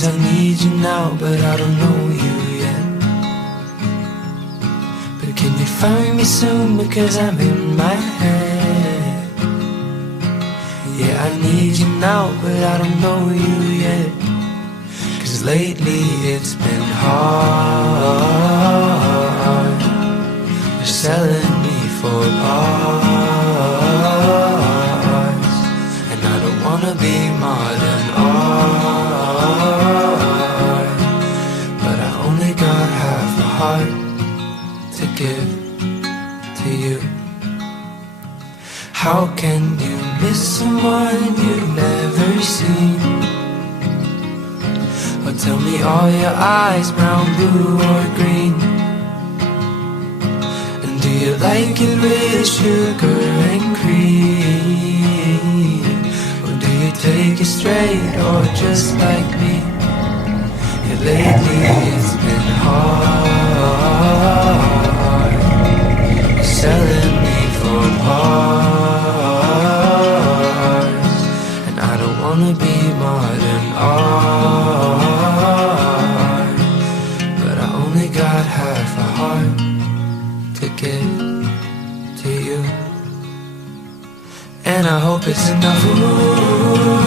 'cause I need you now, but I don't know you yet. But can you find me soon, because I'm in my head. Yeah, I need you now, but I don't know you yet. 'Cause lately it's been hard. You're selling me for parts, and I don't wanna be modern art, but I only got half a heart to give to you. How can you miss someone you've never seen? Or tell me, are your eyes brown, blue or green? And do you like it with sugar and cream? Or do you take it straight, or just like me? Yeah, lately it's been hard. You're selling me for parts, and I don't wanna be modern art, but I only got half a heart to give to you. And I hope it's enough. Ooh.